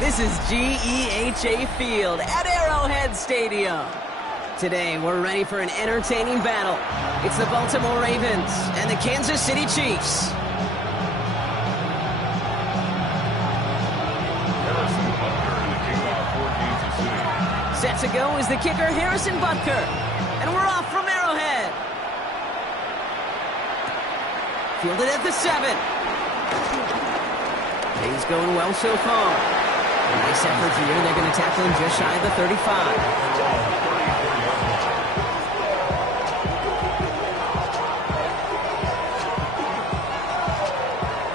This is GEHA Field at Arrowhead Stadium. Today, we're ready for an entertaining battle. It's the Baltimore Ravens and the Kansas City Chiefs. Set to go is the kicker, Harrison Butker. And we're off from Arrowhead. Fielded at the 7. He's going well so far. Nice effort here. They're going to tackle him just shy of the 35.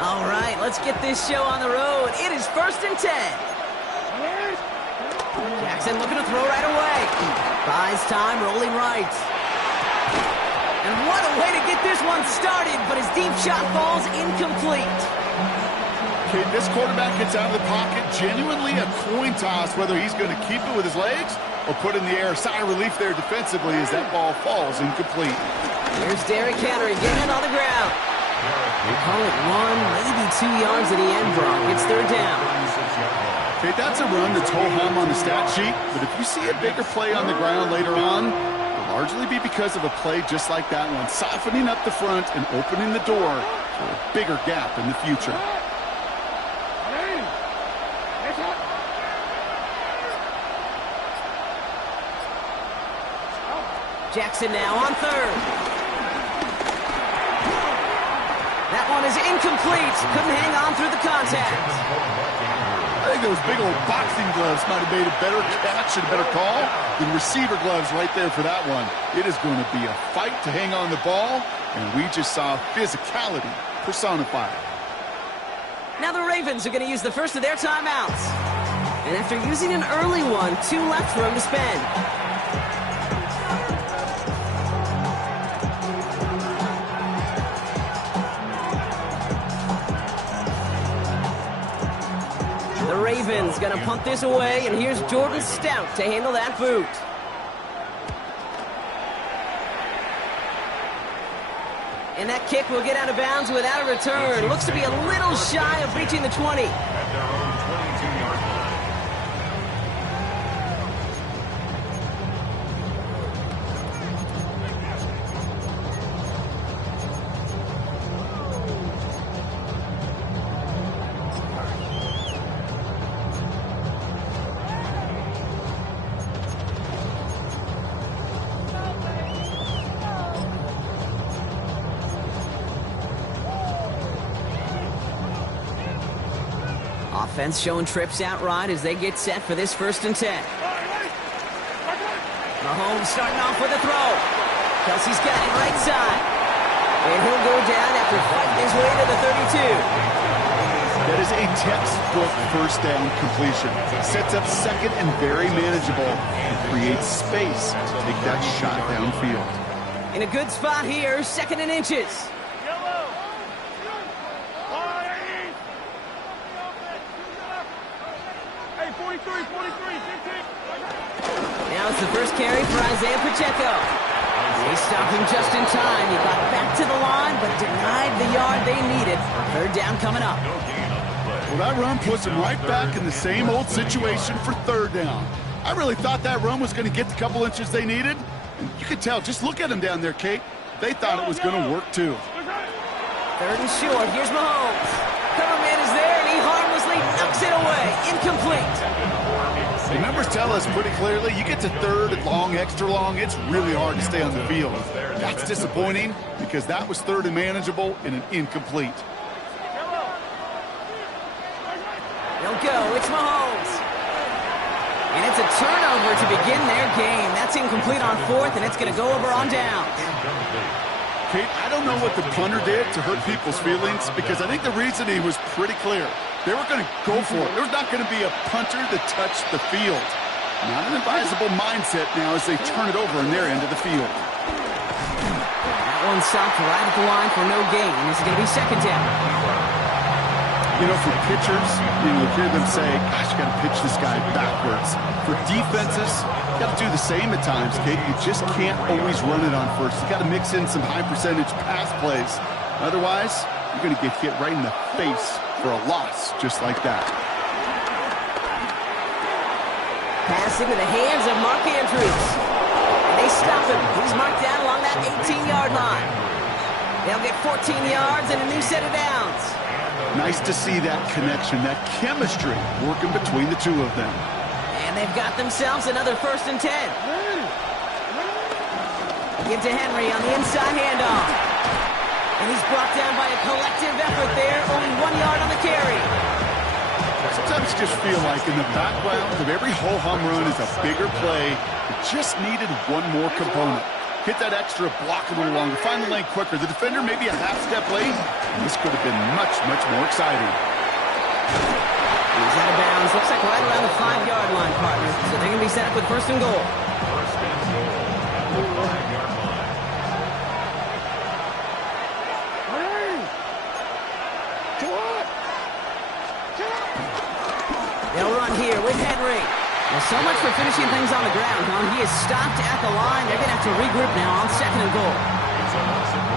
All right, let's get this show on the road. It is 1st and 10. Jackson looking to throw right away. Buys time, rolling right. And what a way to get this one started, but his deep shot falls incomplete. Okay, this quarterback gets out of the pocket, genuinely a coin toss whether he's going to keep it with his legs or put in the air. Sigh of relief there defensively as that ball falls incomplete. Here's Derrick Henry getting it on the ground. They call it 1, maybe 2 yards in the end block. It's 3rd down. Okay, that's a run that's ho-hum on the stat sheet, but if you see a bigger play on the ground later on, it'll largely be because of a play just like that one, softening up the front and opening the door for a bigger gap in the future. Jackson now on 3rd. That one is incomplete. Couldn't hang on through the contact. I think those big old boxing gloves might have made a better catch and a better call than receiver gloves right there for that one. It is going to be a fight to hang on the ball, and we just saw physicality personified. Now the Ravens are going to use the first of their timeouts. And after using an early one, 2 left for him to spend. The Ravens going to punt this away, and here's Jordan Stout to handle that boot. And that kick will get out of bounds without a return. Looks to be a little shy of reaching the 20. At their own 22-yard line. Offense showing trips outright as they get set for this 1st and 10. Mahomes starting off with a throw. Kelsey's got it right side. And he'll go down after fighting his way to the 32. That is a textbook 1st down completion. Sets up 2nd and very manageable and creates space to take that shot downfield. In a good spot here, 2nd and inches. Now it's the first carry for Isaiah Pacheco. They stopped him just in time. He got back to the line, but denied the yard they needed. 3rd down coming up. Well, that run puts him right back in the same old situation for 3rd down. I really thought that run was going to get the couple inches they needed. And you could tell, just look at him down there, Kate. They thought it was going to work, too. 3rd and short. Here's Mahomes. Cover man is there, and he harmlessly knocks it away. Incomplete. The numbers tell us pretty clearly, you get to 3rd and long, extra long, it's really hard to stay on the field. That's disappointing because that was 3rd and manageable and an incomplete. They'll go. It's Mahomes. And it's a turnover to begin their game. That's incomplete on 4th, and it's going to go over on downs. Kate, I don't know what the punter did to hurt people's feelings because I think the reasoning was pretty clear. They were going to go for it. There's not going to be a punter to touch the field. Not an advisable mindset now as they turn it over in their end of the field. That one stopped right at the line for no gain. This is going to be 2nd down. You know, for pitchers, you hear them say, gosh, you got to pitch this guy backwards. For defenses, you got to do the same at times, Kate. You just can't always run it on first. You got to mix in some high percentage pass plays. Otherwise, you're going to get hit right in the face for a loss just like that. Pass into the hands of Mark Andrews. And they stop him. He's marked down along that 18-yard line. They'll get 14 yards and a new set of downs. Nice to see that connection, that chemistry working between the two of them. And they've got themselves another 1st and 10. Give to Henry on the inside handoff. And he's brought down by a collective effort there. Only 1 yard on the carry. Sometimes you just feel like in the background of every ho-hum run is a bigger play. It just needed one more component. Hit that extra block a little longer. Find the lane quicker. The defender maybe a half step late. This could have been much, much more exciting. He's out of bounds. Looks like right around the 5-yard line, partner. So they're going to be set up with 1st and goal. First and goal at the 5-yard line. They'll run here with Henry. Well, so much for finishing things on the ground, huh? He is stopped at the line. They're going to have to regroup now on 2nd and goal.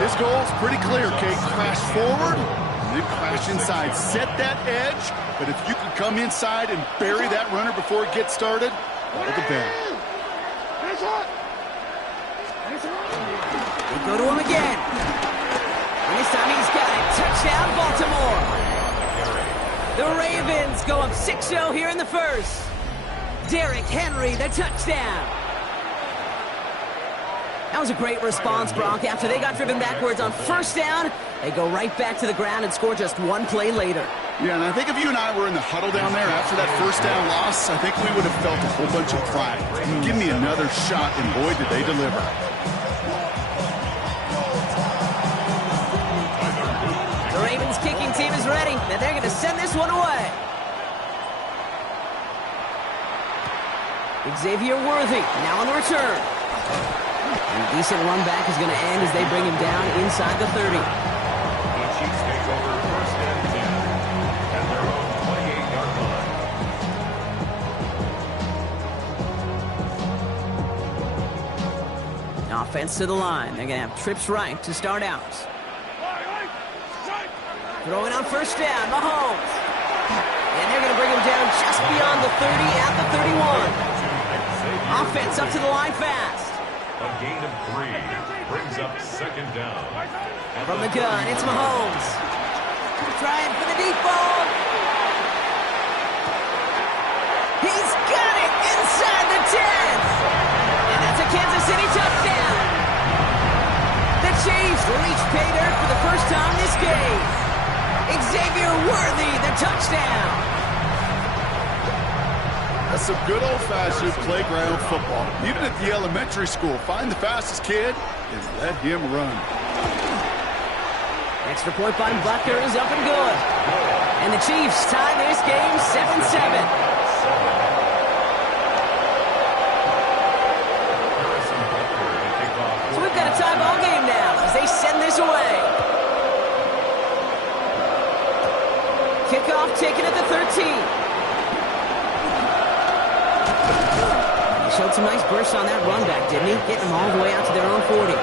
This goal is pretty clear, Kate. Crash forward, and then crash inside. Set that edge, but if you can come inside and bury that runner before it gets started, all the better. They go to him again. And this time he's got it. Touchdown, Baltimore. The Ravens go up 6-0 here in the first. Derrick Henry, the touchdown. That was a great response, Brock. After they got driven backwards on 1st down, they go right back to the ground and score just 1 play later. Yeah, and I think if you and I were in the huddle down there after that 1st down loss, I think we would have felt a whole bunch of pride. Give me another shot, and boy, did they deliver. The Ravens kicking team is ready, and they're going to send this one away. Xavier Worthy now on the return. And a decent run back is going to end as they bring him down inside the 30. The Chiefs take over 1st and 10 at their own 28-yard line. Offense to the line. They're going to have trips right to start out. Throwing on 1st down, Mahomes. And they're going to bring him down just beyond the 30 at the 31. Offense up to the line fast. A gain of 3 brings up 2nd down. From the gun, it's Mahomes. Trying for the deep ball. He's got it inside the 10. And that's a Kansas City touchdown. The Chiefs reach pay dirt for the first time this game. Xavier Worthy, the touchdown. That's some good old-fashioned playground football. Even at the elementary school, find the fastest kid and let him run. Extra point by Butker is up and good. And the Chiefs tie this game 7-7. So we've got a tie ball game now as they send this away. Kickoff taken at the 13. He showed some nice bursts on that run back, didn't he? Getting them all the way out to their own 40.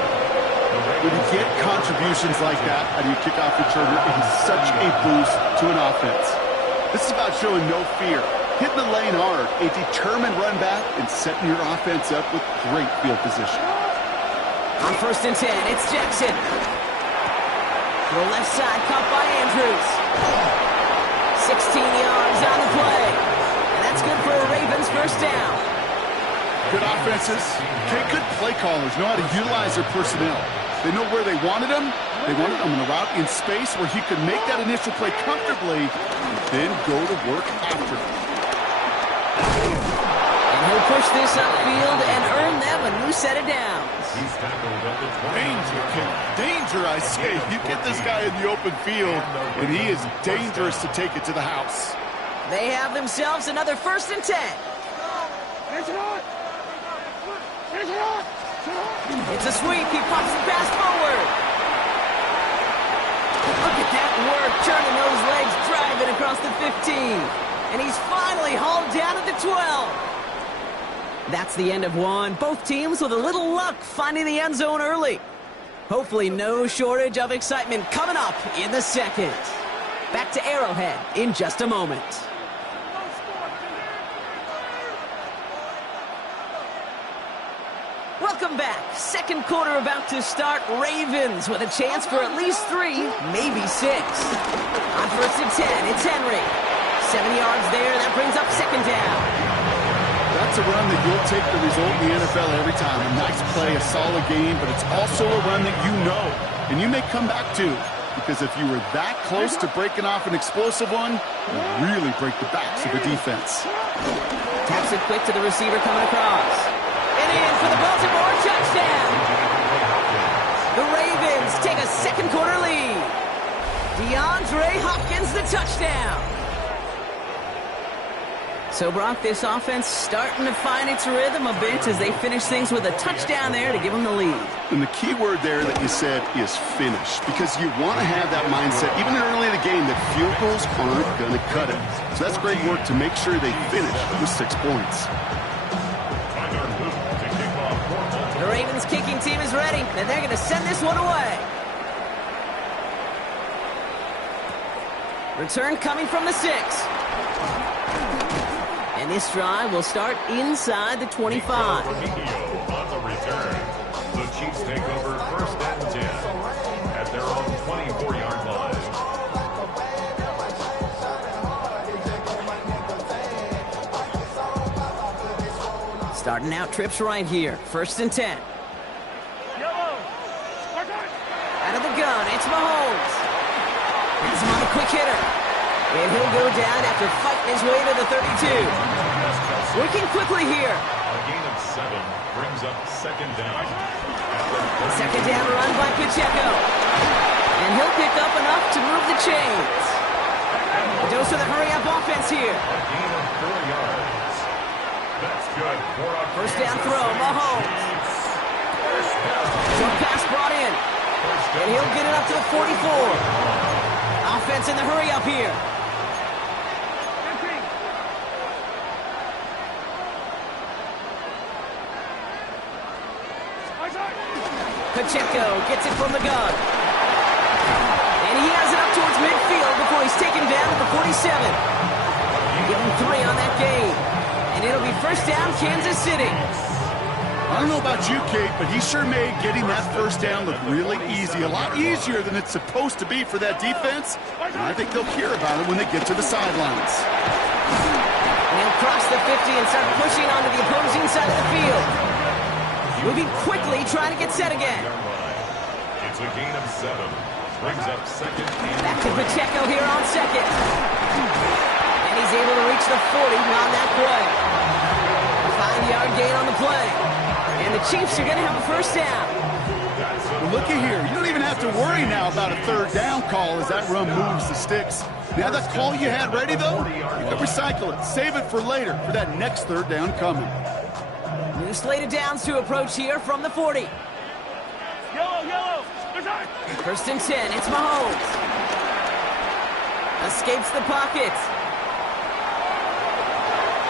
When you get contributions like that out of your kickoff returner, it is such a boost to an offense. This is about showing no fear, hitting the lane hard, a determined run back, and setting your offense up with great field position. On 1st and 10, it's Jackson. To the left side, caught by Andrews. 16 yards on the play. And that's good for a Ravens 1st down. Good offenses, good play callers know how to utilize their personnel. They know where they wanted him. They wanted him in a route in space where he could make that initial play comfortably and then go to work after it. And he'll push this upfield and earn them a new set of downs. He's tackled at the 20. Danger, kid. Danger, I say. You get this guy in the open field, and he is dangerous to take it to the house. They have themselves another 1st and 10. It's a sweep. He pops the pass forward. Look at that work, turning those legs, driving across the 15. And he's finally hauled down at the 12. That's the end of one. Both teams with a little luck finding the end zone early. Hopefully no shortage of excitement coming up in the second. Back to Arrowhead in just a moment. Welcome back. Second quarter about to start. Ravens with a chance for at least 3, maybe 6. On first and 10, it's Henry. 7 yards there. That brings up second down. That's a run that you'll take the result in the NFL every time. A nice play, a solid game, but it's also a run that you know, and you may come back to, because if you were that close to breaking off an explosive one, you really break the backs of the defense. Taps it quick to the receiver coming across. And in for the Baltimore touchdown. The Ravens take a second quarter lead. DeAndre Hopkins the touchdown. So, Brock, this offense starting to find its rhythm a bit as they finish things with a touchdown there to give them the lead. And the key word there that you said is finish, because you want to have that mindset, even early in the game, that field goals aren't going to cut it. So that's great work to make sure they finish with 6 points. The Ravens kicking team is ready, and they're going to send this one away. Return coming from the 6. And this drive will start inside the 25. On the return, the Chiefs take over first and 10 at their own 24-yard line. Starting out trips right here. First and 10. Out of the gun, it's Mahomes. Brings him on a quick hitter. And he'll go down after fighting his way to the 32. Working quickly here. A gain of 7 brings up second down. Second down run by Pacheco. And he'll pick up enough to move the chains. A dose of the hurry-up offense here. A gain of 4 yards. That's good. First down throw, Mahomes. Jump pass brought in. And he'll get it up to the 44. Offense in the hurry-up here. Pacheco gets it from the gun. And he has it up towards midfield before he's taken down at the 47. Give him 3 on that game. And it'll be first down, Kansas City. I don't know about you, Kate, but he sure made getting that first down look really easy. A lot easier than it's supposed to be for that defense. And I think they'll hear about it when they get to the sidelines. And he'll cross the 50 and start pushing onto the opposing side of the field. Moving quickly, trying to get set again. It's a gain of 7. Brings up second. Back to Pacheco here on second. And he's able to reach the 40 on that play. A 5-yard gain on the play. And the Chiefs are going to have a first down. Well, looky here. You don't even have to worry now about a third down call as that run moves the sticks. Now that call you had ready, though, you can recycle it. Save it for later for that next third down coming. New slate of downs to approach here from the 40. Yellow. First and 10, it's Mahomes. Escapes the pocket.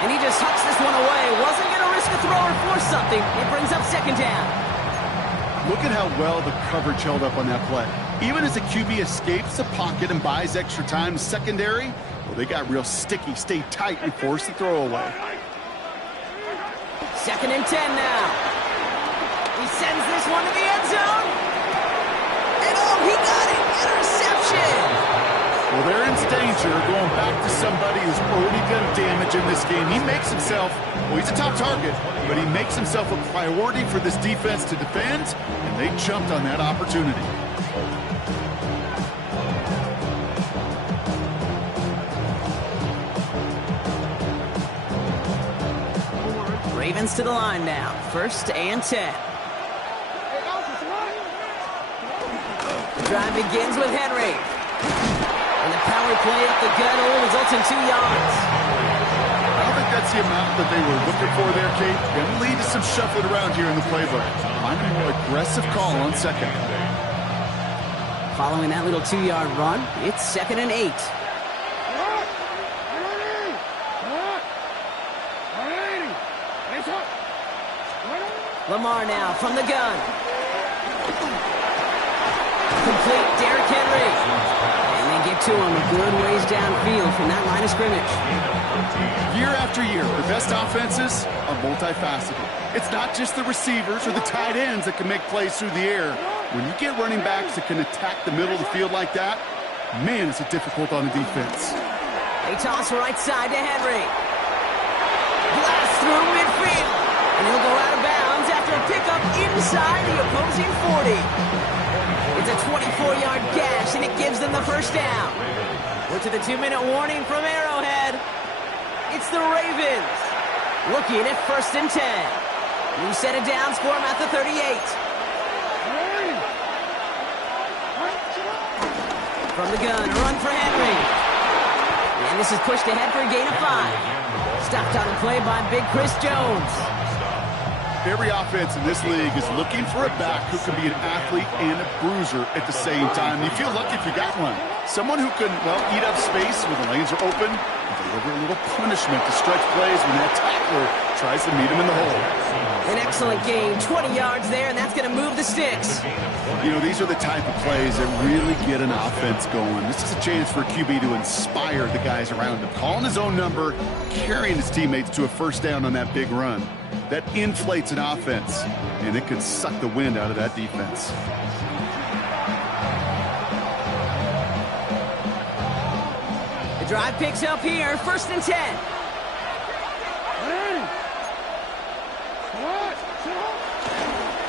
And he just hucks this one away. Wasn't going to risk a throw or force something. It brings up second down. Look at how well the coverage held up on that play. Even as the QB escapes the pocket and buys extra time in secondary, well, they got real sticky, stayed tight, and forced the throw away. Second and 10 now. He sends this one to the end zone. And oh, he got it. Interception. Well, they're in danger going back to somebody who's already done damage in this game. He makes himself, well, he's a top target, but he makes himself a priority for this defense to defend, and they jumped on that opportunity. Ravens to the line now. First and 10. The drive begins with Henry. And the power play up the gut only results in 2 yards. I don't think that's the amount that they were looking for there, Kate. Going to lead to some shuffling around here in the playbook. Find a more aggressive call on second. Following that little 2-yard run, it's second and 8. Lamar now from the gun. Complete, Derrick Henry. And they get to him a good ways downfield from that line of scrimmage. Year after year, the best offenses are multifaceted. It's not just the receivers or the tight ends that can make plays through the air. When you get running backs that can attack the middle of the field like that, man, it's difficult on the defense. They toss right side to Henry. Blast through midfield. And he'll go out of bounds after a pickup inside the opposing 40. It's a 24-yard gash, and it gives them the first down. We're to the 2-minute warning from Arrowhead. It's the Ravens looking at 1st and 10. New set of downs for them at the 38. From the gun, a run for Henry. And this is pushed ahead for a gain of 5. Stopped on the play by Big Chris Jones. Every offense in this league is looking for a back who can be an athlete and a bruiser at the same time. You feel lucky if you got one. Someone who can, well, eat up space when the lanes are open and deliver a little punishment to stretch plays when that tackler tries to meet him in the hole. An excellent gain, 20 yards there, and that's going to move the sticks. You know, these are the type of plays that really get an offense going. This is a chance for a QB to inspire the guys around him. Calling his own number, carrying his teammates to a first down on that big run. That inflates an offense, and it can suck the wind out of that defense. The drive picks up here, 1st and 10.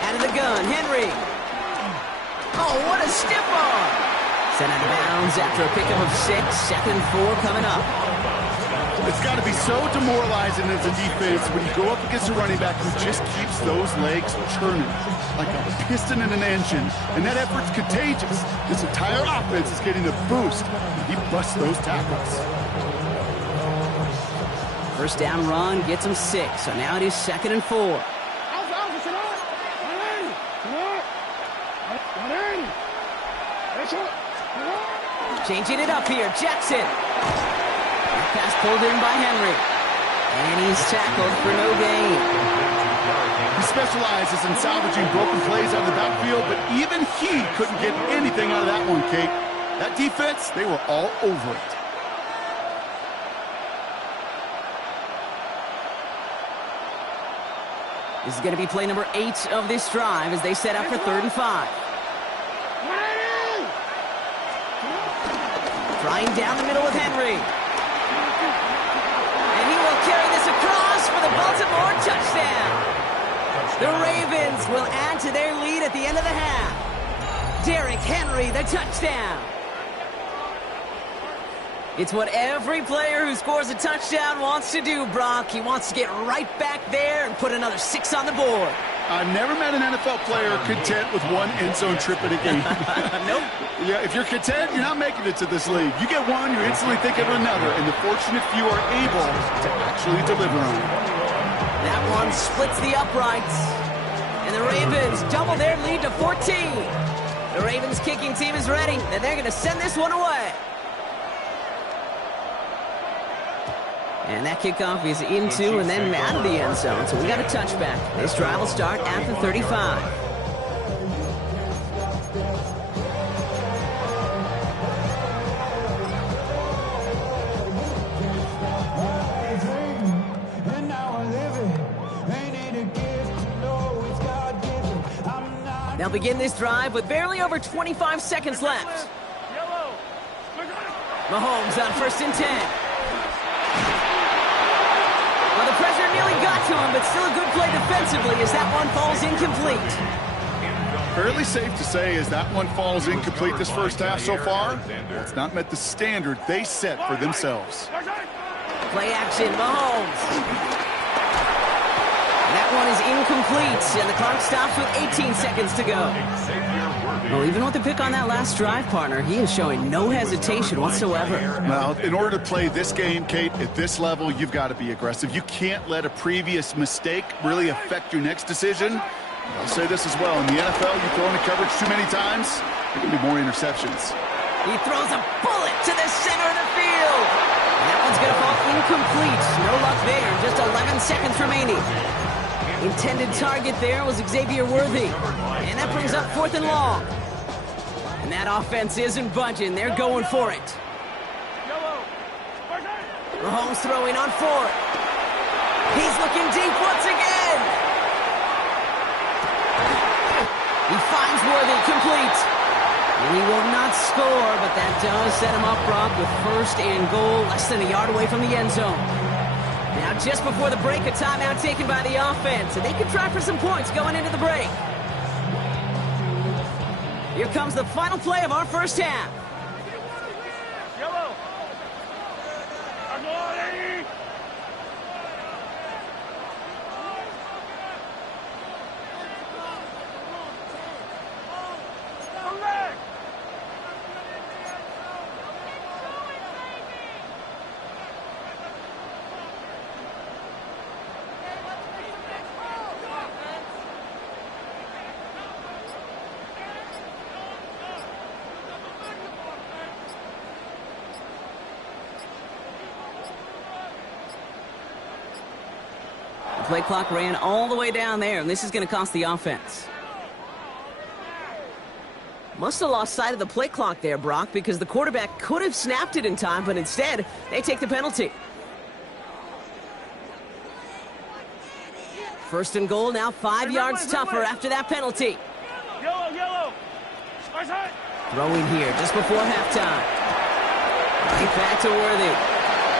Out of the gun, Henry. Oh, what a stiff arm. Sent out of bounds after a pickup of 6. 2nd and 4 coming up. It's got to be so demoralizing as a defense when you go up against a running back who just keeps those legs churning like a piston in an engine, and that effort's contagious. This entire offense is getting a boost. He busts those tackles. First down run gets him 6, so now it is 2nd and 4. Changing it up here, Jackson. Pass pulled in by Henry. And he's tackled for no gain. He specializes in salvaging broken plays out of the backfield, but even he couldn't get anything out of that one, Kate. That defense, they were all over it. This is going to be play number 8 of this drive as they set up for 3rd and 5. Trying down the middle with Henry. And he will carry this across for the Baltimore touchdown. The Ravens will add to their lead at the end of the half. Derrick Henry, the touchdown. It's what every player who scores a touchdown wants to do, Brock. He wants to get right back there and put another 6 on the board. I've never met an NFL player content with one end zone trip in a game. Nope. Yeah, if you're content, you're not making it to this league. You get one, you're instantly thinking of another, and the fortunate few are able to actually deliver on it. That one splits the uprights. And the Ravens double their lead to 14. The Ravens kicking team is ready, and they're going to send this one away. And that kickoff is into and then out of the end zone. So we got a touchback. This drive will start at the 35. They'll begin this drive with barely over 25 seconds left. Mahomes on 1st and 10. Well, the pressure nearly got to him, but still a good play defensively as that one falls incomplete. Fairly safe to say as that one falls incomplete this first half so far, it's not met the standard they set for themselves. Play action, Mahomes. That one is incomplete, and the clock stops with 18 seconds to go. Well, even with the pick on that last drive, partner, he is showing no hesitation whatsoever. Well, in order to play this game, Kate, at this level, you've got to be aggressive. You can't let a previous mistake really affect your next decision. I'll say this as well. In the NFL, you throw into coverage too many times, there can be more interceptions. He throws a bullet to the center of the field. And that one's going to fall incomplete. No luck there. Just 11 seconds remaining. Intended target there was Xavier Worthy. And that brings up 4th and long. And that offense isn't budging. They're going for it. Mahomes throwing on 4. He's looking deep once again. He finds Worthy, complete. He will not score, but that does set him up, Brock, with first and goal, less than a yard away from the end zone. Now, just before the break, a timeout taken by the offense, and they can try for some points going into the break. Here comes the final play of our first half. Yellow. Play clock ran all the way down there, and this is going to cost the offense. Must have lost sight of the play clock there, Brock, because the quarterback could have snapped it in time, but instead, they take the penalty. First and goal, now 5 yards tougher after that penalty. Yellow. Throwing here just before halftime. Right back to Worthy.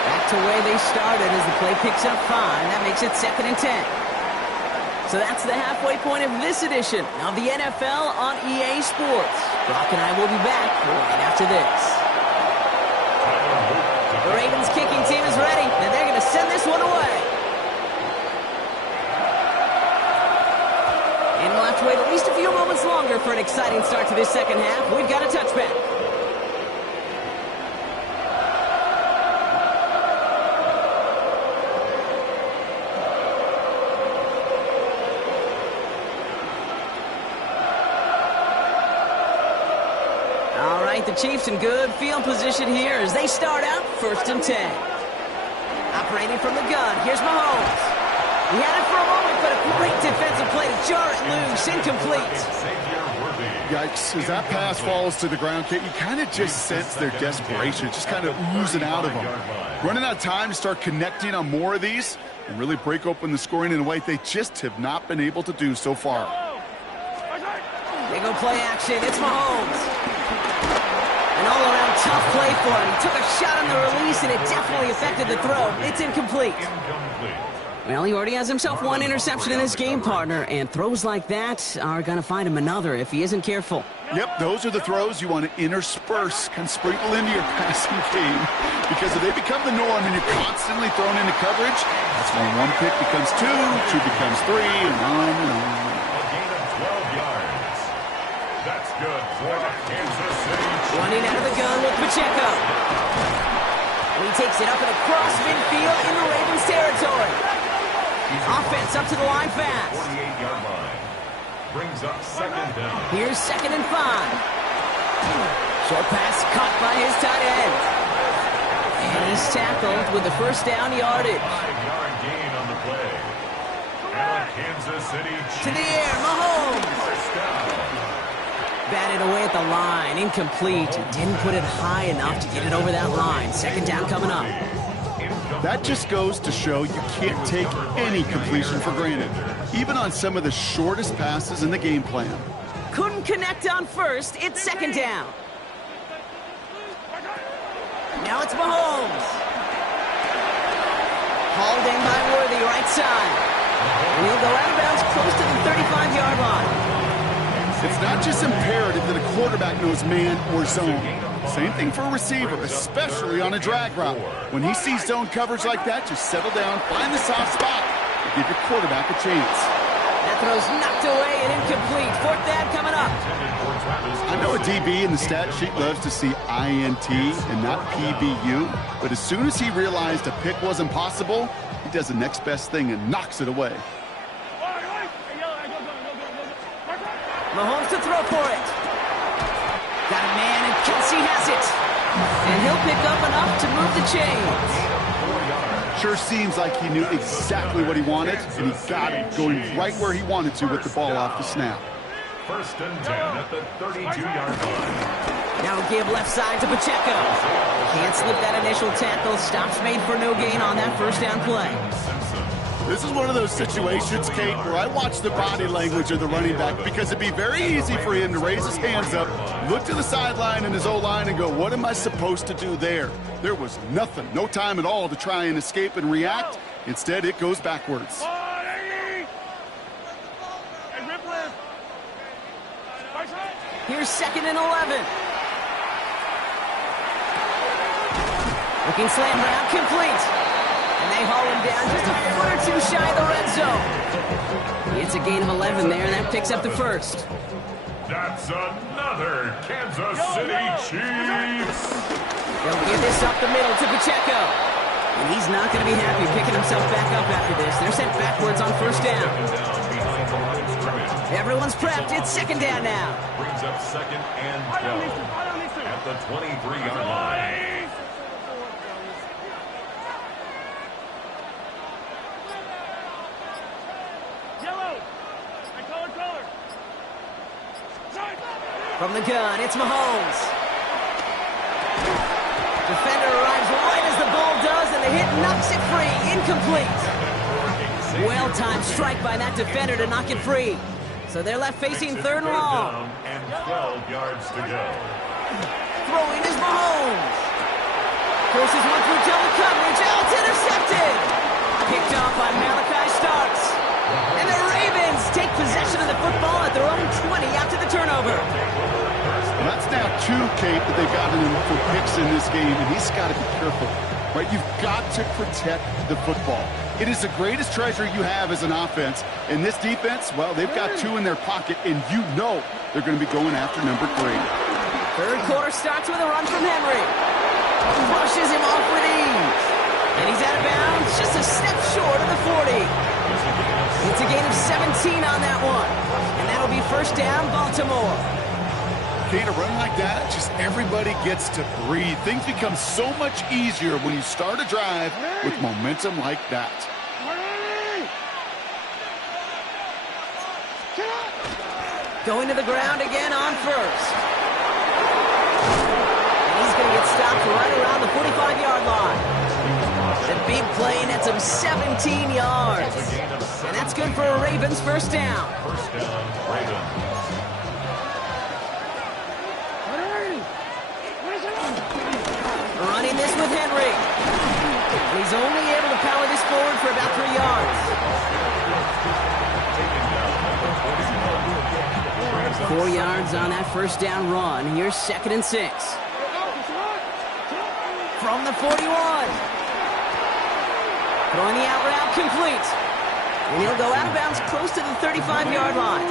Back to where they started as the play picks up 5. That makes it 2nd and 10. So that's the halfway point of this edition of the NFL on EA Sports. Brock and I will be back right after this. The Ravens kicking team is ready, and they're going to send this one away. And we'll have to wait at least a few moments longer for an exciting start to this second half. We've got a touchback. The Chiefs in good field position here as they start out 1st and 10. Operating from the gun, here's Mahomes. He had it for a moment, but a great defensive play to jar it loose, incomplete. Yikes, as that pass falls to the ground, Kate, you kind of just sense their desperation, just kind of oozing out of them. Running out of time to start connecting on more of these and really break open the scoring in a way they just have not been able to do so far. They go play action, it's Mahomes. An all-around tough play for him. He took a shot on the release, and it definitely affected the throw. It's incomplete. Well, he already has himself one interception in his game, partner, and throws like that are going to find him another if he isn't careful. Yep, those are the throws you want to intersperse and sprinkle into your passing game, because if they become the norm and you're constantly thrown into coverage, that's when one pick becomes 2, 2 becomes 3, and on and on. A gain of 12 yards. That's good for Kansas City. Running out of the gun with Pacheco. And he takes it up and across midfield in the Ravens territory. Offense up to the line fast. 48-yard line. Brings up 2nd down. Here's 2nd and 5. Short pass caught by his tight end. And he's tackled with the first down yardage. 5-yard gain on the play. And a Kansas City Chiefs. To the air, Mahomes. First down. Batted away at the line, incomplete. Didn't put it high enough to get it over that line. 2nd down coming up. That just goes to show you can't take any completion for granted, even on some of the shortest passes in the game plan. Couldn't connect on first. It's 2nd down. Now it's Mahomes. Hauled in by Worthy, right side. And he'll go out of bounds close to the 35-yard line. It's not just imperative that a quarterback knows man or zone. Same thing for a receiver, especially on a drag route. When he sees zone coverage like that, just settle down, find the soft spot, and give your quarterback a chance. That throw's knocked away and incomplete. 4th down coming up. I know a DB in the stat sheet loves to see INT and not PBU, but as soon as he realized a pick wasn't possible, he does the next best thing and knocks it away. Mahomes to throw for it. Got a man, and Kelsey has it. And he'll pick up enough to move the chains. Sure seems like he knew exactly what he wanted, and he got it going right where he wanted to with the ball off the snap. First and 10 at the 32-yard line. Now give left side to Pacheco. Can't slip that initial tackle. Stops made for no gain on that first down play. This is one of those situations, Kate, where I watch the body language of the running back because it'd be very easy for him to raise his hands up, look to the sideline in his O-line and go, what am I supposed to do there? There was nothing, no time at all to try and escape and react. Instead, it goes backwards. Here's 2nd and 11. Looking slant route, complete. And they haul him down just a foot or two shy of the red zone. It's a gain of 11 there, and that picks up the first. That's another Kansas City Chiefs. They'll give this up the middle to Pacheco. And he's not going to be happy picking himself back up after this. They're sent backwards on first down. Everyone's prepped. It's 2nd down now. Brings up 2nd and 12 at the 23-yard line. Yellow. Color. From the gun, it's Mahomes. Defender arrives right as the ball does, and the hit knocks it free. Incomplete. Well-timed strike by that defender to knock it free. So they're left facing 3rd and long. And 12 yards to go. Throwing is Mahomes. Forces one through double coverage. Oh, it's intercepted. Picked off by Malachi Starks. And the Ravens take possession of the football at their own 20 after the turnover. Well, that's now 2, Kate, that they've gotten him for picks in this game, and he's got to be careful. Right? You've got to protect the football. It is the greatest treasure you have as an offense. And this defense, well, they've got 2 in their pocket, and you know they're going to be going after number 3. Third quarter starts with a run from Henry. Brushes him off with ease. And he's out of bounds, just a step short of the 40. It's a gain of 17 on that one. And that'll be first down, Baltimore. Okay, a run like that, just everybody gets to breathe. Things become so much easier when you start a drive with momentum like that. Going to the ground again on first. And he's going to get stopped right around the 45-yard line. The big play nets him 17 yards. And that's good for a Ravens first down. First down, Ravens. Running this with Henry. And he's only able to power this forward for about 3 yards. 4 yards on that first down run. Here's 2nd and 6. From the 41. Throwing the out route complete. And he'll go out of bounds close to the 35-yard line.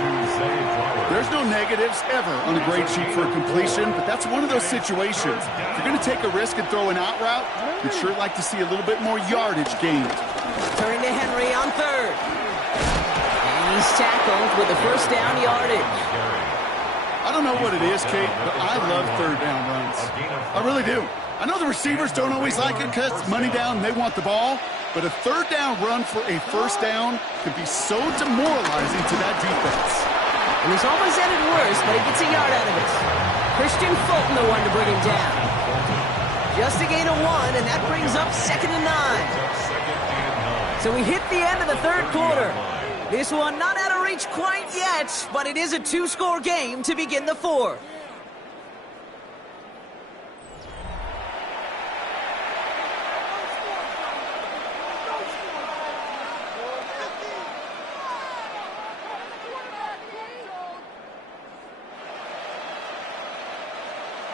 There's no negatives ever on a grade sheet for a completion, but that's one of those situations. If you're going to take a risk and throw an out route, you'd sure like to see a little bit more yardage gained. Turning to Henry on 3rd. And he's tackled with the first down yardage. I don't know what it is, Kate, but I love 3rd down runs. I really do. I know the receivers don't always like it because it's money down and they want the ball, but a 3rd down run for a first down can be so demoralizing to that defense. And this almost ended worse, but he gets a yard out of it. Christian Fulton, the one to bring him down. Just a gain of 1, and that brings up 2nd and 9. So we hit the end of the 3rd quarter. This one not out of reach quite yet, but it is a 2-score game to begin the 4th.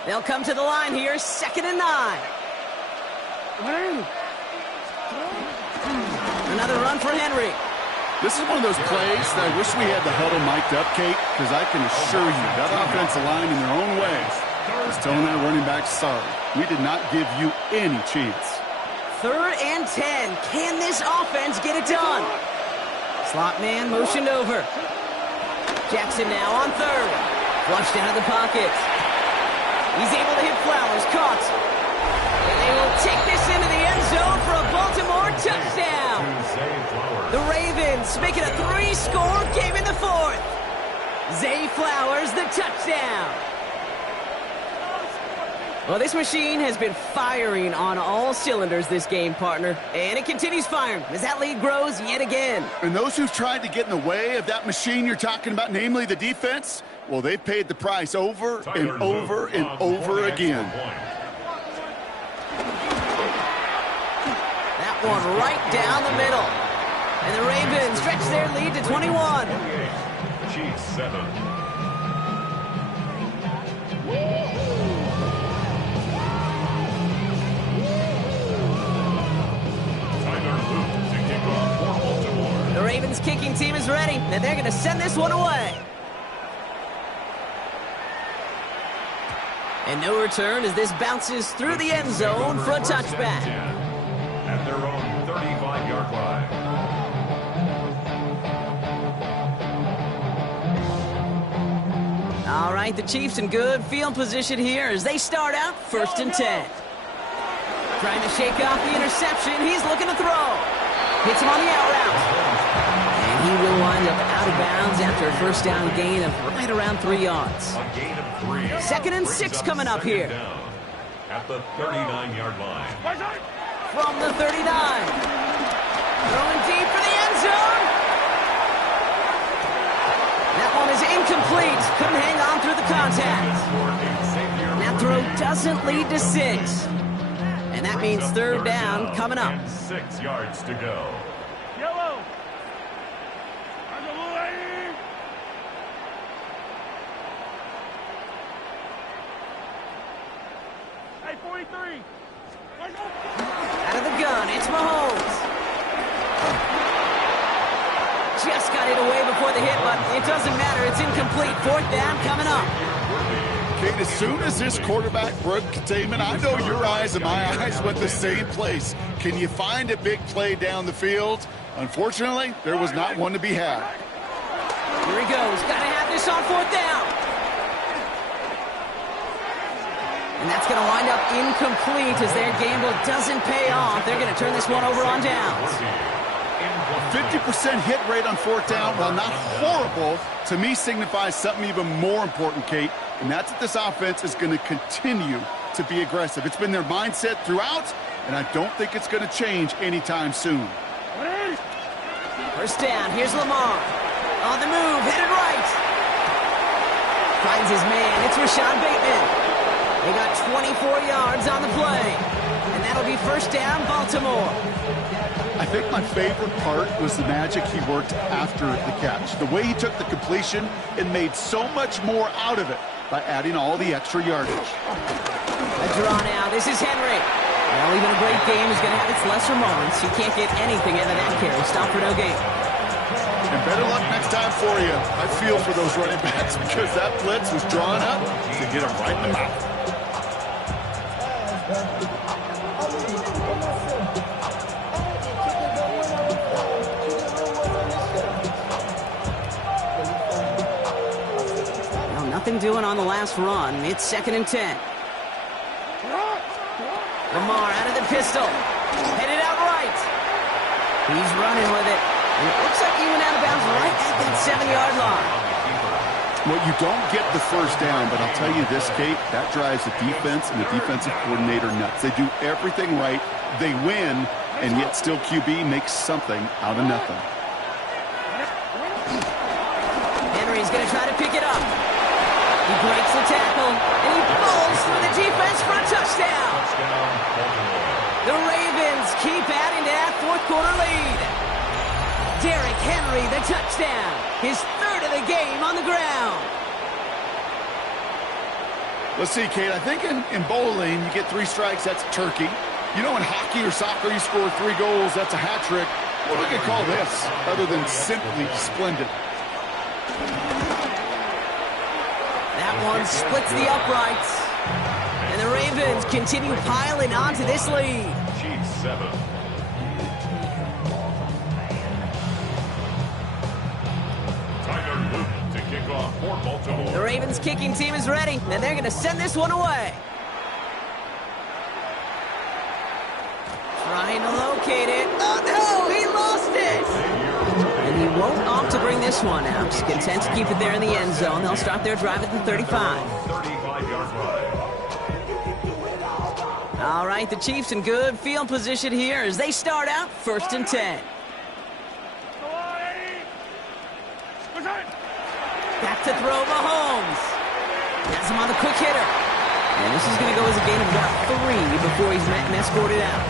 They'll come to the line here, 2nd and 9. Another run for Henry. This is one of those plays that I wish we had the huddle mic'd up, Kate, because I can assure you that offensive line in their own way is telling that running back, sorry, we did not give you any chance. 3rd and 10. Can this offense get it done? Slot man motioned over. Jackson now on 3rd. Flushed out of the pocket. He's able to hit Flowers. Caught. And they will take this into the end zone for a Baltimore touchdown. The Ravens make it a 3-score game in the 4th. Zay Flowers, the touchdown. Well, this machine has been firing on all cylinders this game, partner. And it continues firing as that lead grows yet again. And those who've tried to get in the way of that machine you're talking about, namely the defense, well, they've paid the price over and over and over again. That one right down the middle. And the Ravens stretch their lead to 21. Chiefs 7. The Ravens kicking team is ready, and they're going to send this one away. And no return as this bounces through the end zone for a touchback. At their own 35-yard line. All right, the Chiefs in good field position here as they start out 1st and 10. Trying to shake off the interception. He's looking to throw. Hits him on the out route. And he will wind up out of bounds after a first down gain of right around 3 yards. A gain of 3. 2nd and 6 coming up here. At the 39-yard line. From the 39. Throwing deep for the end zone. That one is incomplete. Couldn't hang on through the contact. That throw doesn't lead to 6. And that means 3rd down coming up. And 6 yards to go. Yellow. Hey, 43. Out of the gun, it's Mahomes. Just got it away before the hit, but it doesn't matter. It's incomplete. 4th down coming up. Kate, as soon as this quarterback broke containment, I know your eyes and my eyes went the same place. Can you find a big play down the field? Unfortunately, there was not one to be had. Here he goes. Got to have this on 4th down. And that's going to wind up incomplete as their gamble doesn't pay off. They're going to turn this one over on downs. A 50% hit rate on 4th down, while not horrible, to me signifies something even more important, Kate. And that's that this offense is going to continue to be aggressive. It's been their mindset throughout, and I don't think it's going to change anytime soon. 1st down. Here's Lamar. On the move. Headed right. Finds his man. It's Rashad Bateman. They got 24 yards on the play. And that'll be 1st down, Baltimore. I think my favorite part was the magic he worked after the catch. The way he took the completion and made so much more out of it by adding all the extra yardage. A draw now. This is Henry. Well, even a great game is going to have its lesser moments. He can't get anything out of that carry. Stop for no gain. And better luck next time for you. I feel for those running backs because that blitz was drawn up to get him right in the mouth. Nothing doing on the last run. It's 2nd and 10. Lamar out of the pistol. Headed out right. He's running with it. And it looks like he went out of bounds right at that 7-yard line. Well, you don't get the 1st down, but I'll tell you this, Kate, that drives the defense and the defensive coordinator nuts. They do everything right. They win, and yet still QB makes something out of nothing. Henry's going to try to pick it up. He breaks the tackle, and he falls through the defense for a touchdown. The Ravens keep adding to that 4th quarter lead. Derrick Henry, the touchdown. His 3rd of the game on the ground. Let's see, Kate, I think in bowling, you get 3 strikes, that's a turkey. You know, in hockey or soccer, you score 3 goals, that's a hat trick. What do we could call this other than simply splendid? That one splits the uprights. And the Ravens continue piling onto this lead. Chiefs 7. Tyler Luton to kick off for Baltimore. The Ravens kicking team is ready, and they're going to send this one away. Trying to locate it. Oh, no, he lost it. And he won't opt to bring this one out. Content to keep it there in the end zone. They'll start their drive at the 35. 35-yard line. All right, the Chiefs in good field position here as they start out 1st and 10. Back to throw Mahomes. Has him on the quick hitter. And this is going to go as a gain of about 3 before he's met and escorted out.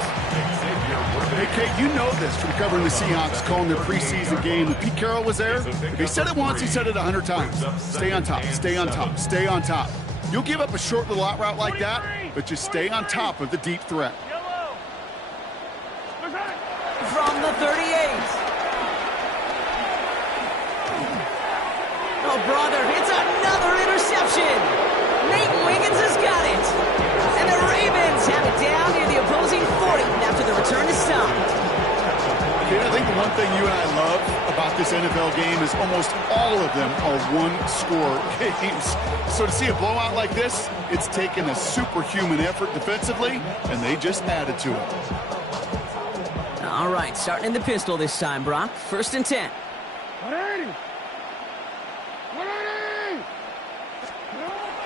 Hey, Kate, you know this from covering the Seahawks, calling their preseason game. When Pete Carroll was there, if he said it once, he said it 100 times. Stay on top, stay on top, stay on top. You'll give up a short little out route like that, but just stay on top of the deep threat. From the 38. Oh, brother, it's another interception. Nate Wiggins has got it. And the Ravens have it down near the opposing 40 after the return is stopped. Kate, I think the one thing you and I love about this NFL game is almost all of them are one-score games. So to see a blowout like this, it's taken a superhuman effort defensively, and they just added to it. All right, starting in the pistol this time, Brock. 1st and 10.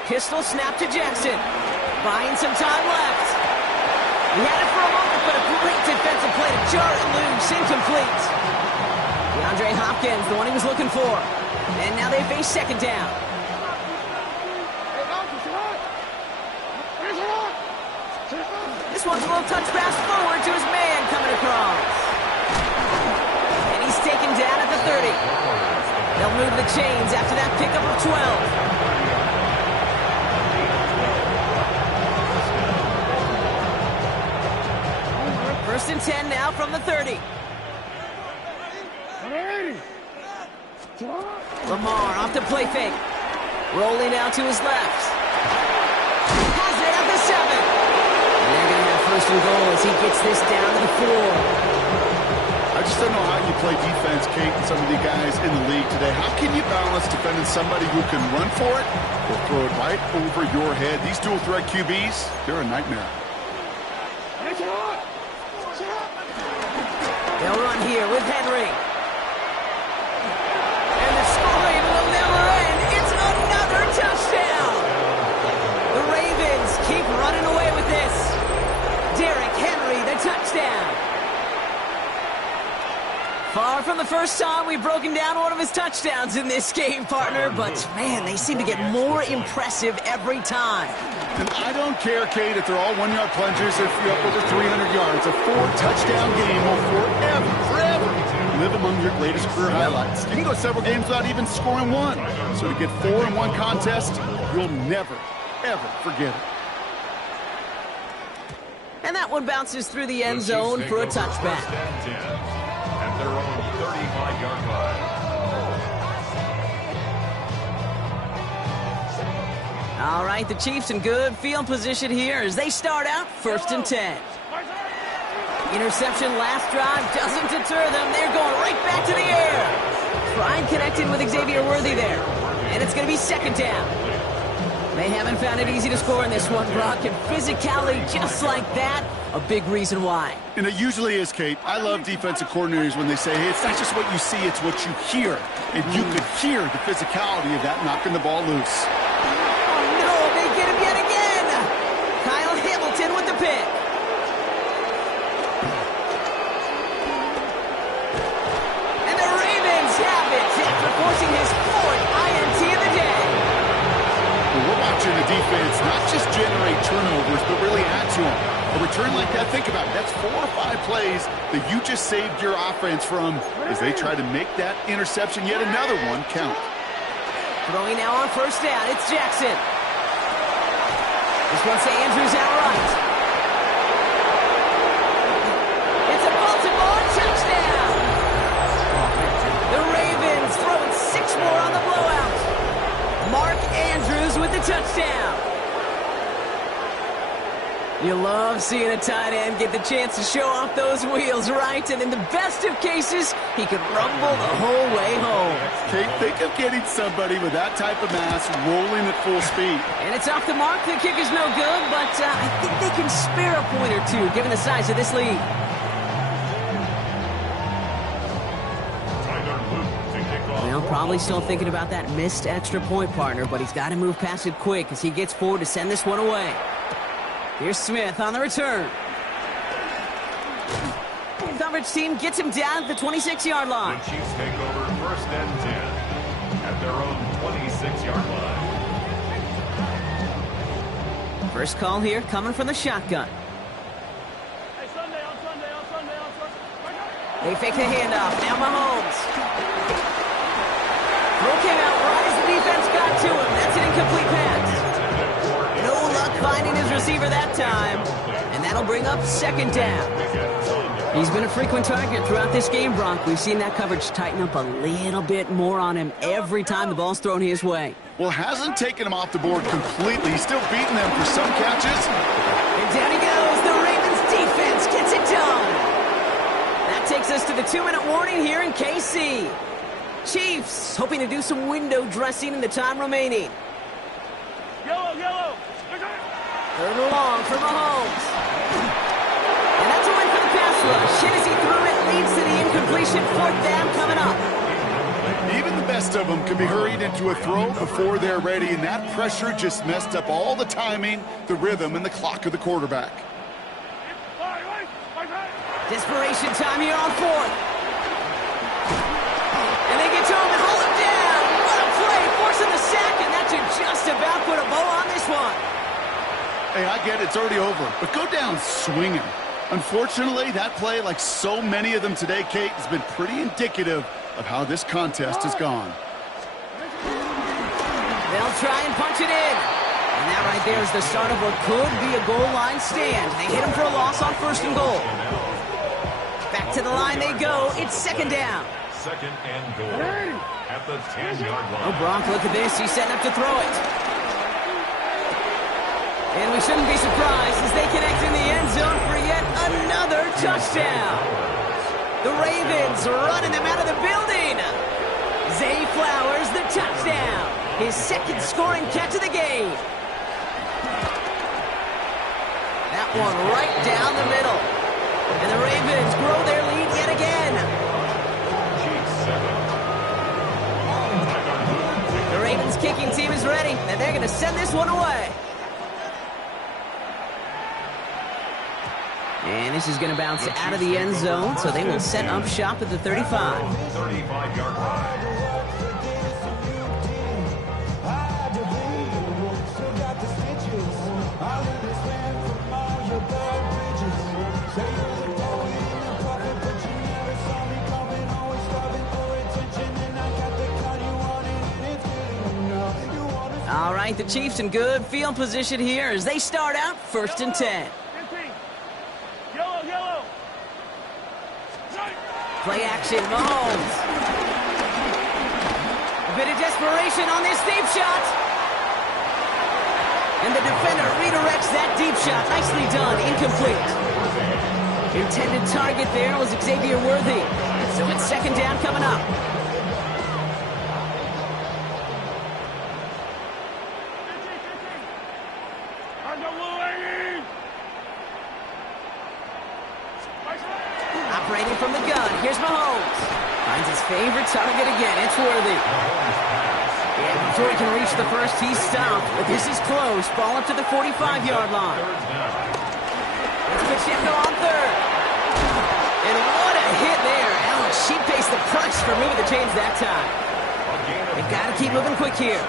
Pistol snap to Jackson. Buying some time left. He had it for a moment, but a great defensive play to jar it loose. Incomplete. DeAndre Hopkins, the one he was looking for. And now they face 2nd down. This one's a little touch pass forward to his man coming across. And he's taken down at the 30. They'll move the chains after that pickup of 12. 1st and 10 now from the 30. Lamar off the play fake. Rolling out to his left. Has it at the 7. And they're going to have 1st and goal as he gets this down to the 4. I just don't know how you play defense, Kate, and some of the guys in the league today. How can you balance defending somebody who can run for it or throw it right over your head? These dual-threat QBs, they're a nightmare. They'll run here with Henry. And the scoring will never end. It's another touchdown. The Ravens keep running away with this. Derrick Henry, the touchdown. Far from the first time we've broken down one of his touchdowns in this game, partner, but man, they seem to get more impressive every time. And I don't care, Kate, if they're all 1-yard plungers, if you're up over 300 yards. A 4-touchdown game will forever live among your latest career highlights. You can go several games without even scoring one. So to get 4 in one contest, you'll never, ever forget it. And that one bounces through the end zone for a touchback. At their own 35-yard line. All right, the Chiefs in good field position here as they start out 1st and 10. Interception last drive doesn't deter them. They're going right back to the air. Pride connected with Xavier Worthy there. And it's going to be 2nd down. They haven't found it easy to score in this one, Brock. And physicality just like that, a big reason why. And it usually is, Kate. I love defensive coordinators when they say, hey, it's not just what you see, it's what you hear. And you could hear the physicality of that knocking the ball loose. Get him yet again. Kyle Hamilton with the pick. And the Ravens have it after forcing his 4th INT of the day. Well, we're watching the defense not just generate turnovers, but really add to them. A return like that, think about it. That's 4 or 5 plays that you just saved your offense from as they try to make that interception, yet another one, count. Throwing now on 1st down, it's Jackson. This one's to Andrews outright. It's a Baltimore touchdown. The Ravens throwing 6 more on the blowout. Mark Andrews with the touchdown. You love seeing a tight end get the chance to show off those wheels, right? And in the best of cases, he could rumble the whole way home. Kate, think of getting somebody with that type of mass rolling at full speed. And it's off the mark. The kick is no good, but I think they can spare a point or two, given the size of this lead. Tyler Luke to kick probably still thinking about that missed extra point, partner, but he's got to move past it quick as he gets forward to send this one away. Here's Smith on the return. Coverage team gets him down at the 26-yard line. The Chiefs take over first and 10 at their own 26-yard line. First call here coming from the shotgun. Hey, Sunday, on Sunday. They fake the handoff. Now Mahomes. Throw came out right as the defense got to him. That's an incomplete pass. No luck finding his receiver that time. And that'll bring up second down. He's been a frequent target throughout this game, Bronk. We've seen that coverage tighten up a little bit more on him every time the ball's thrown his way. Well, hasn't taken him off the board completely. He's still beating them for some catches. And down he goes. The Ravens defense gets it done. That takes us to the 2-minute warning here in KC. Chiefs hoping to do some window dressing in the time remaining. Yellow. Third and long for Mahomes. And that's a win for the pass rush. Hit as he threw it, leads to the incompletion. Fourth down coming up. Even the best of them can be hurried into a throw before they're ready, and that pressure just messed up all the timing, the rhythm, and the clock of the quarterback. Desperation time here on fourth. And they get to him and hold him down. What a play, forcing the sack, and that should just about put a bow on this one. Hey, I get it, it's already over, but go down swinging. Unfortunately, that play, like so many of them today, Kate, has been pretty indicative of how this contest has gone. They'll try and punch it in. And that right there is the start of what could be a goal line stand. They hit him for a loss on first and goal. Back to the line they go. It's second down. Second and goal at the 10-yard line. Oh, Bronk, look at this. He's setting up to throw it. And we shouldn't be surprised as they connect in the end zone for yet another touchdown. The Ravens running them out of the building. Zay Flowers, the touchdown. His second scoring catch of the game. That one right down the middle. And the Ravens grow their lead yet again. The Ravens kicking team is ready, and they're going to send this one away. And this is going to bounce out of the end zone, so they will set up shop at the 35. 35-yard line. All right, the Chiefs in good field position here as they start out first and 10. Yellow. Play action, Mahomes. A bit of desperation on this deep shot. And the defender redirects that deep shot. Nicely done, incomplete. Intended target there was Xavier Worthy. So it's second down coming up. Operating from the gun, here's Mahomes. Finds his favorite target again, it's Worthy. And before he can reach the first, he's stopped. But this is close, ball up to the 45-yard line. It's Pacheco on third. And what a hit there. Alex, she paced the punch for moving the chains that time. They got to keep moving quick here.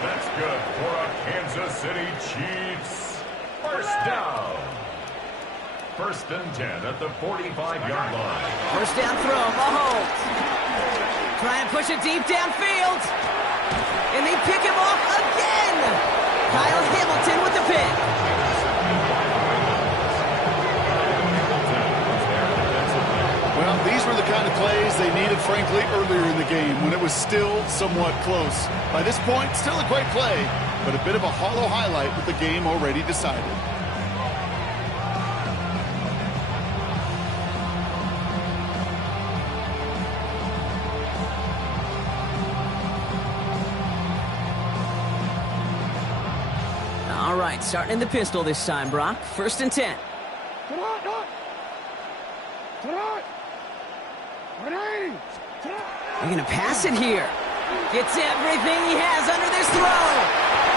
That's good for a Kansas City Chiefs. First down. First and 10 at the 45-yard line. First down throw, Mahomes. Trying to push it deep downfield. And they pick him off again. Kyle Hamilton with the pick. Well, these were the kind of plays they needed, frankly, earlier in the game when it was still somewhat close. By this point, still a great play, but a bit of a hollow highlight with the game already decided. All right, starting in the pistol this time, Brock. First and 10. They're going to pass it here. Gets everything he has under this throw.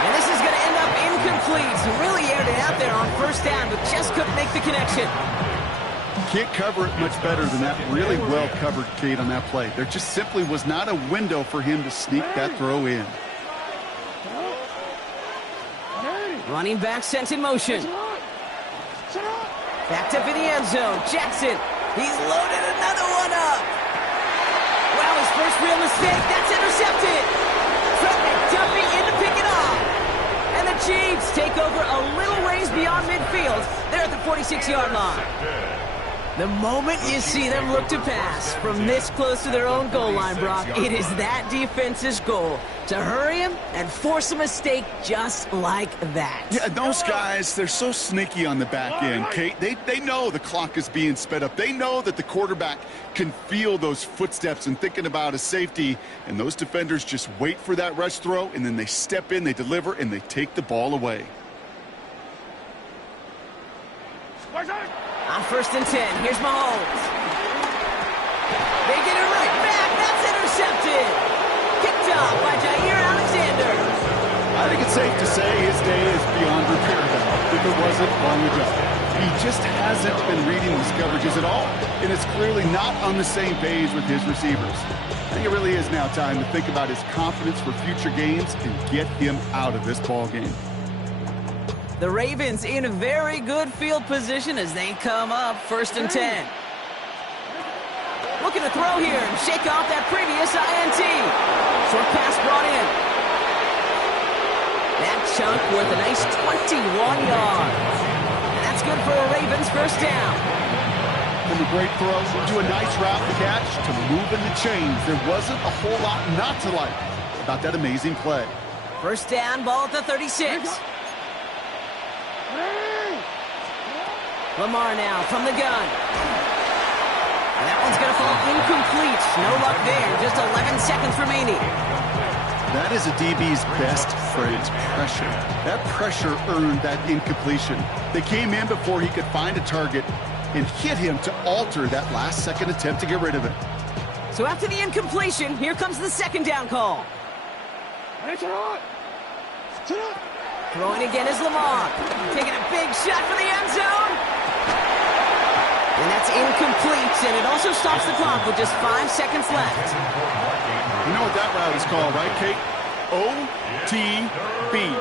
And this is going to end up incomplete. He really aired it out there on first down, but just couldn't make the connection. Can't cover it much better than that. Really well covered, Kate, on that play. There just simply was not a window for him to sneak that throw in. Running back sent in motion. Backed up in the end zone. Jackson, he's loaded another one up. Wow, his first real mistake. That's intercepted. Fred McDuffie in to pick it off. And the Chiefs take over a little ways beyond midfield. They're at the 46-yard line. The moment you see them look to pass from this close to their own goal line, Brock, it is that defense's goal to hurry him and force a mistake just like that. Yeah, those guys, they're so sneaky on the back end, Kate. They know the clock is being sped up. They know that the quarterback can feel those footsteps and thinking about a safety, and those defenders just wait for that rush throw, and then they step in, they deliver, and they take the ball away. On 1st and 10, here's Mahomes. They get it right back. That's intercepted. Picked off by Jair Alexander. I think it's safe to say his day is beyond repair now, if it wasn't long ago. He just hasn't been reading these coverages at all, and is clearly not on the same page with his receivers. I think it really is now time to think about his confidence for future games and get him out of this ball game. The Ravens in a very good field position as they come up 1st and 10. Looking to throw here and shake off that previous INT. Short pass brought in. That chunk worth a nice 21 yards. And that's good for a Ravens 1st down. From a great throw to a nice route to catch to moving the chains. There wasn't a whole lot not to like about that amazing play. 1st down, ball at the 36. Lamar now from the gun. And that one's going to fall incomplete. No luck there. Just 11 seconds remaining. That is a DB's best friend, pressure. That pressure earned that incompletion. They came in before he could find a target and hit him to alter that last-second attempt to get rid of it. So after the incompletion, here comes the 2nd down call. Throwing again is Lamar. Taking a big shot for the end zone. And that's incomplete, and it also stops the clock with just 5 seconds left. You know what that route is called, right, Kate? OTB,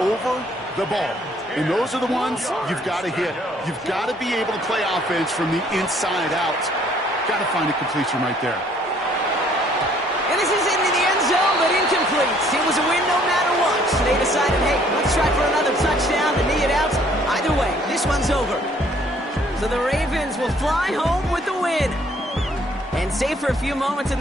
over the ball. And those are the ones you've got to hit. You've got to be able to play offense from the inside out. Got to find a completion right there. And this is into the end zone, but incomplete. It was a win no matter what. So they decided, hey, let's try for another touchdown to knee it out. Either way, this one's over. So the Ravens will fly home with the win and stay for a few moments in